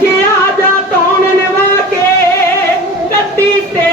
ਕੇ ਆ ਜਾ ਤੌਣ ਨਵਾ ਕੇ ਕੱਤੀ ਤੇ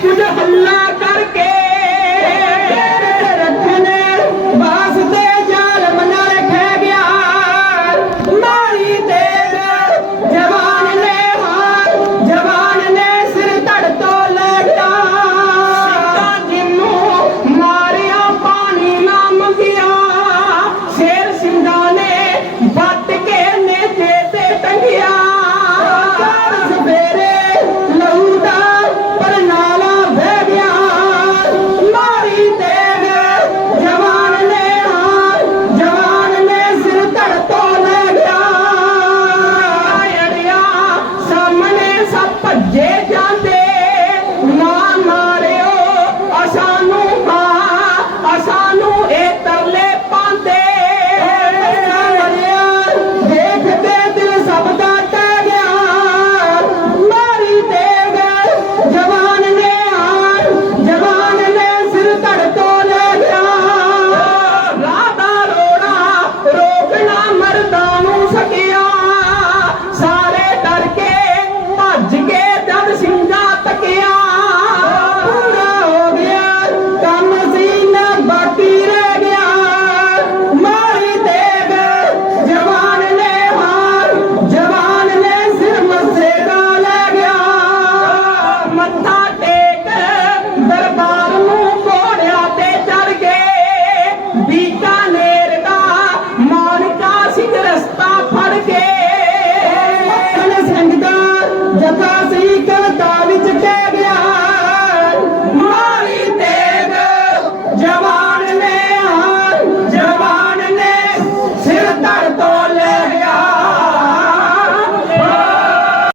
不是很辣 Come. ਬੀਕਾਨੇਰ ਦਾ ਮੌਨਕਾ ਸਿੰਘ ਰਸਤਾ ਫੜ ਕੇ। ਕਨ ਸਿੰਘ ਦਾ ਜਥਾ ਸੀ ਕਰਤਾ ਵਿੱਚ ਕਹਿ